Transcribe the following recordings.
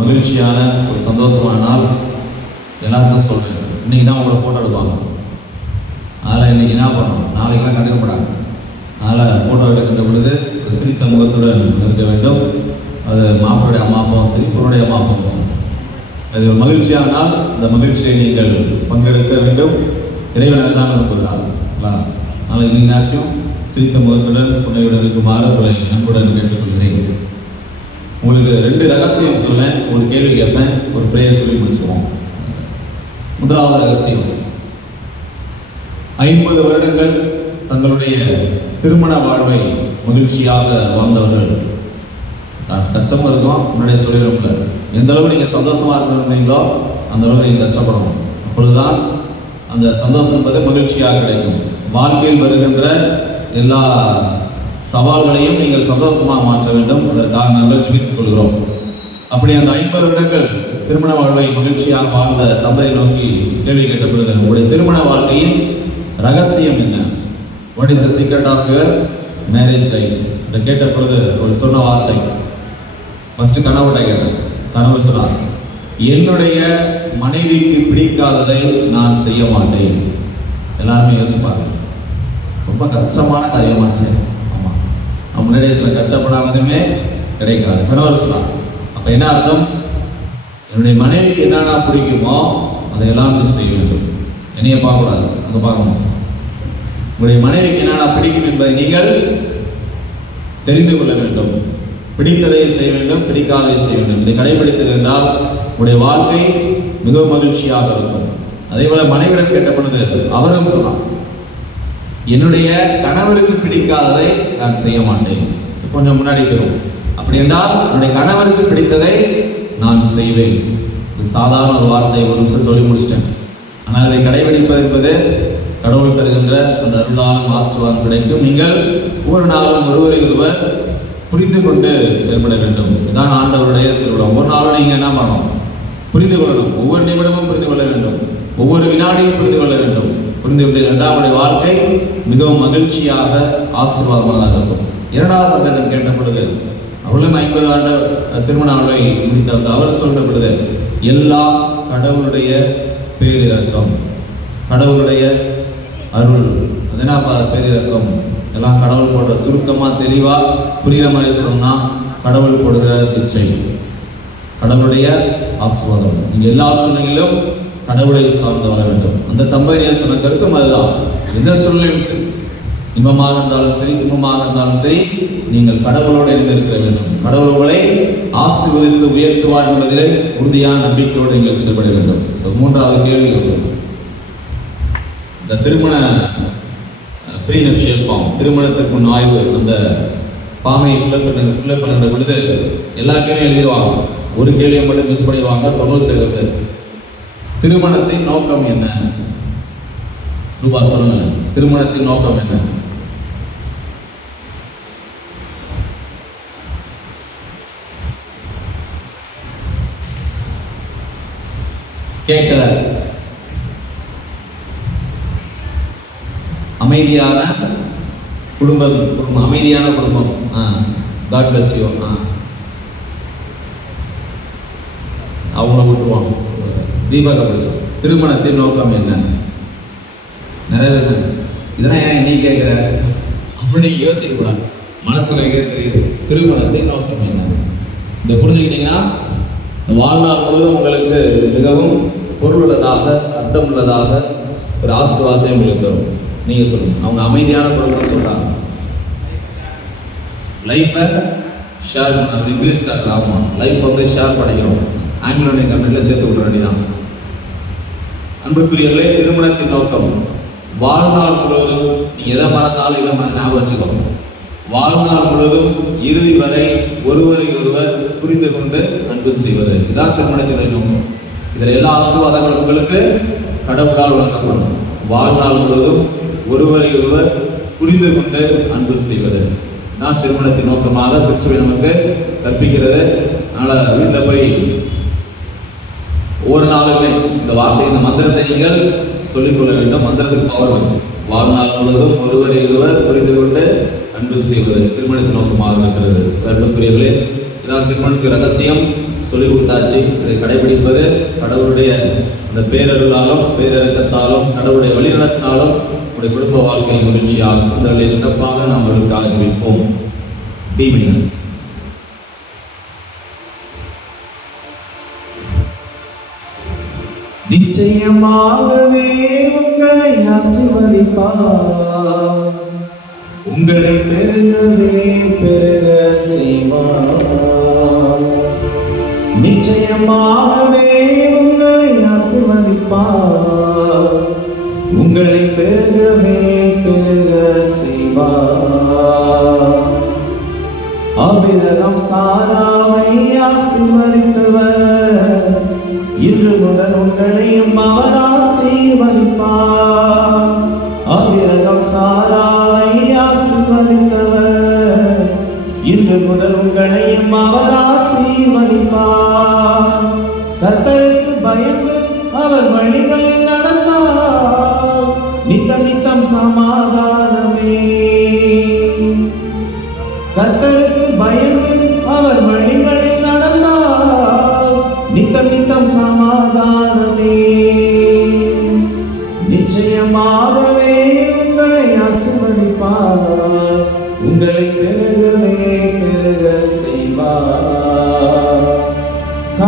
மகிழ்ச்சியான ஒரு சந்தோஷமான நாள். எல்லாருக்கும் சொல்கிறேன் இன்றைக்கி தான் உங்களை ஃபோட்டோ எடுப்பாங்க. அதில் இன்னைக்கு என்ன பண்ணணும்? நாளைக்கெல்லாம் கண்டுக்க மாட்டாங்க அதில் ஃபோட்டோ எடுக்கின்ற பொழுது சிரித்த முகத்துடன் இருக்க வேண்டும். அது மாப்பிளுடைய அம்மா அப்பாவும் சரி பொருளுடைய அம்மா அப்பாவும் சரி. அது ஒரு மகிழ்ச்சியான நாள். இந்த மகிழ்ச்சியை நீங்கள் பங்கெடுக்க வேண்டும். இறைவனாக தான் இருக்கிறார் நாளைக்கு நீங்களாச்சும் சிரித்த முகத்துடன் புனையுடன் இருக்குமாறு உங்களை அன்புடன் கேட்டுக்கொள்கிறேன். உங்களுக்கு ரெண்டு ரகசியம் சொல்லேன் ஒரு கேள்வி கேட்பேன் ஒரு ப்ரேயர் சொல்லி முடிச்சுக்குவோம் முதலாவது ரகசியம். ஐம்பது வருடங்கள் தங்களுடைய திருமண வாழ்வை மகிழ்ச்சியாக வாழ்ந்தவர்கள். கஷ்டமாக இருக்கும் முன்னாடியே சொல்லிடுவோம்ல எந்த அளவு நீங்கள் சந்தோஷமாக இருக்கிறீங்களோ அந்த அளவு நீங்கள் கஷ்டப்படணும். அப்பொழுதுதான் அந்த சந்தோஷம் என்பது மகிழ்ச்சியாக கிடைக்கும். வாழ்க்கையில் வருகின்ற எல்லா சவால்களையும் நீங்கள் சந்தோஷமாக மாற்ற வேண்டும். அதற்காக நாங்கள் ஜெபித்துக் கொள்கிறோம். அப்படி அந்த ஐம்பது வருடங்கள் திருமண வாழ்வை மகிழ்ச்சியாக வாழ்ந்த தம்பரை நோக்கி கேள்வி கேட்ட பொழுது உங்களுடைய திருமண வாழ்க்கையின் ரகசியம் என்ன? What is the secret of your marriage life என்று கேட்ட பொழுது ஒரு சொன்ன வார்த்தை ஃபஸ்ட்டு கணவர்கிட்ட கேட்டேன். கனவு சொன்னார் என்னுடைய மனைவிக்கு பிடிக்காததை நான் செய்ய மாட்டேன். எல்லாருமே யோசிப்பாங்க. ரொம்ப கஷ்டமான காரியமாச்சு. முன்னாடியே சில கஷ்டப்படாமதுமே கிடைக்காது. கணவர் சொன்னார் அப்போ என்ன அர்த்தம்? என்னுடைய மனைவிக்கு என்னென்ன பிடிக்குமோ அதையெல்லாம் நீ செய்ய வேண்டும். என்னைய பார்க்கக்கூடாது அங்கே பார்க்கணும் உங்களுடைய மனைவிக்கு என்னென்ன பிடிக்கும் என்பதை நீங்கள் தெரிந்து கொள்ள வேண்டும். பிடித்ததை செய்ய வேண்டும் பிடிக்காததை செய்ய வேண்டும். இதை கடைபிடித்தது என்றால் உங்களுடைய வாழ்க்கை மிக மகிழ்ச்சியாக இருக்கும். அதே போல மனைவிடம் கேட்ட பொழுது அவரும் சொன்னான் என்னுடைய கணவருக்கு பிடிக்காததை நான் செய்ய மாட்டேன். கொஞ்சம் முன்னாடி போயிடும் அப்படி என்றால் என்னுடைய கணவருக்கு பிடித்ததை நான் செய்வேன். இது சாதாரண ஒரு வார்த்தை ஒரு நிமிஷம் சொல்லி முடிச்சிட்டேன். ஆனால் இதை கடைபிடிப்பது என்பது கடவுள் தருகின்ற அந்த அருளாலும் ஆசீர்வாதம் கிடைக்கும். நீங்கள் ஒவ்வொரு நாளும் ஒருவரை ஒருவர் புரிந்து கொண்டு செயல்பட வேண்டும். இதுதான் ஆண்டவருடைய திருவிழா. ஒவ்வொரு நாளும் நீங்கள் என்ன பண்ணணும்? புரிந்து கொள்ளணும். ஒவ்வொரு நிமிடமும் புரிந்து கொள்ள வேண்டும். ஒவ்வொரு வினாடியும் புரிந்து கொள்ள வேண்டும். புரிந்து கொண்டு வாழ்க்கை மிகவும் மகிழ்ச்சியாக ஆசீர்வாதமானதாக இருக்கும். இரண்டாவது மகனிடம் கேட்ட பொழுது அவளும் ஐம்பது ஆண்டு திருமண ஆண்டை முடித்தவர் அவர் சொல்லப்படுது எல்லா எல்லாம் கடவுளுடைய பேரிறக்கம் கடவுளுடைய அருள் அதனா பேரிறக்கம் எல்லாம் கடவுள் போடுற சுருக்கமாக தெளிவாக புரிகிற மாதிரி சொன்னால் கடவுள் போடுகிற பிச்சை கடவுளுடைய ஆஸ்வாதம் நீங்க எல்லா சூழ்நிலையிலும் கடவுளை சார்ந்து வர வேண்டும். அந்த தம்பதியர் சொன்ன கருத்தும் அதுதான். எந்த சூழ்நிலையும் சரி இன்பமாக இருந்தாலும் சரி துன்பமாக இருந்தாலும் சரி நீங்கள் கடவுளோடு இருந்திருக்க வேண்டும். கடவுள் உங்களை ஆசீர்வதித்து உயர்த்துவார் என்பதிலே உறுதியான நம்பிக்கையோடு நீங்கள் செயல்பட வேண்டும். இந்த மூன்றாவது கேள்வி இந்த திருமண ப்ரீனப்ஷியல் ஃபார்ம் திருமணத்திற்கு முன் ஆய்வு அந்த ஃபார்மை ஃபில்அப் பண்ண ஃபில்அப் பண்ணுற பொழுது எல்லா கேள்வியும் எழுதிடுவாங்க. ஒரு கேள்வியை மட்டும் மிஸ் பண்ணிடுவாங்க தொண்ணூறு சதவீதம் திருமணத்தின் நோக்கம் என்ன? ரூபா சொல்லுங்க. திருமணத்தின் நோக்கம் என்ன? கேட்கல. அமைதியான குடும்பம் குடும்பம் அமைதியான குடும்பம். ஆ காட் பிளஸ் யூ ஆ. அவங்கள விட்டுருவாங்க. தீபா கபில்சம் திருமணத்தின் நோக்கம் என்ன? நிறைவேறு இதெல்லாம் ஏன் நீ கேட்குற? அப்படின்னு யோசிக்க கூடாது. மனசுல தெரியுது. திருமணத்தின் நோக்கம் என்ன? இந்த புரிஞ்சுக்கிட்டீங்கன்னா வாழ்நாள் முழுவதும் உங்களுக்கு மிகவும் பொருளுள்ளதாக அர்த்தம் உள்ளதாக ஒரு ஆசீர்வாதத்தை உங்களுக்கு தரும். நீங்கள் சொல்லுங்கள் அவங்க அமைதியான குடும்பம் சொல்கிறாங்க லைஃப்பை ஷேர் பண்ண இங்கிலீஷ்காரர் ஆமாம் லைஃப் வந்து ஷேர் பண்ணிக்கிறோம். ஆங்கிலோ கம்பெனியில் சேர்த்து விட்ற வேண்டியதான் அன்புக்குரியவர்களே திருமணத்தின் நோக்கம் வாழ்நாள் முழுவதும் நீங்கள் எதை மறந்தாலும் இதை ஞாபகம் வச்சுக்கோங்க வாழ்நாள் முழுவதும் இறுதி வரை ஒருவரை ஒருவர் புரிந்து கொண்டு அன்பு செய்வது. இதுதான் திருமணத்தின் நோக்கம். இதில் எல்லா ஆசீர்வாதங்களும் உங்களுக்கு கடவுளால் வழங்கப்படும். வாழ்நாள் முழுவதும் ஒருவரை ஒருவர் புரிந்து கொண்டு அன்பு செய்வது. தான் திருமணத்தின் நோக்கமாக திருச்சபை நமக்கு கற்பிக்கிறது. அதனால் வீட்டில் போய் இந்த வார்த்தை இந்த மந்திரத்தை நீங்கள் சொல்லிக்கொள்ள வேண்டும். மந்திரத்துக்கு பவர் வேண்டும். வாழ்நாள் முழுவதும் ஒருவர் இருவர் புரிந்து கொண்டு அன்பு செய்வது திருமணத்தின் நோக்கமாக இருக்கிறது. அன்புக்குரியவர்களே இதான் திருமணத்துக்கு ரகசியம். சொல்லிக் கொடுத்தாச்சு. இதை கடைபிடிப்பது கடவுளுடைய அந்த பேரருளாலும் பேரரக்கத்தாலும் கடவுளுடைய வழிநடத்தினாலும் உடைய குடும்ப வாழ்க்கை மகிழ்ச்சியாகும். இந்த சிறப்பாக நாம் அவர்களுக்கு ஜெபிப்போம் பீமின் நிச்சயமாகவே உங்களை ஆசிர்வதிப்பார். உங்களை பெருகவே பெருக செய்வார். நிச்சயமாகவே உங்களை ஆசிர்வதிப்பார். உங்களை பெருகவே பெருக செய்வார். அபிரதம் சாராவை ஆசிர்வதித்தவர். உங்களையும் அவர் சீர்வதிப்பார் அபிரகம் சாராவை ஆசீர்வதித்தவர். இன்று முதல் உங்களையும் அவர் சீர்வதிப்பார் கத்தருக்கு பயந்து அவர் வழிகளில் நடந்தார் நித்தம் நித்தம் சமாதானமே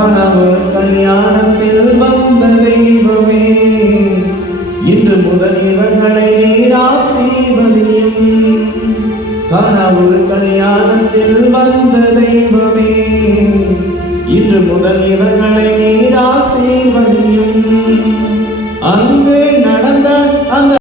கனவு கல்யாணத்தில் வந்த தெய்வமே. இன்று முதல் இவர்களை நீர் ஆசீர்வதியும். கனவு கல்யாணத்தில் வந்த தெய்வமே. இன்று முதல் இவர்களை நீர் ஆசீர்வதியும். அங்கு நடந்த அந்த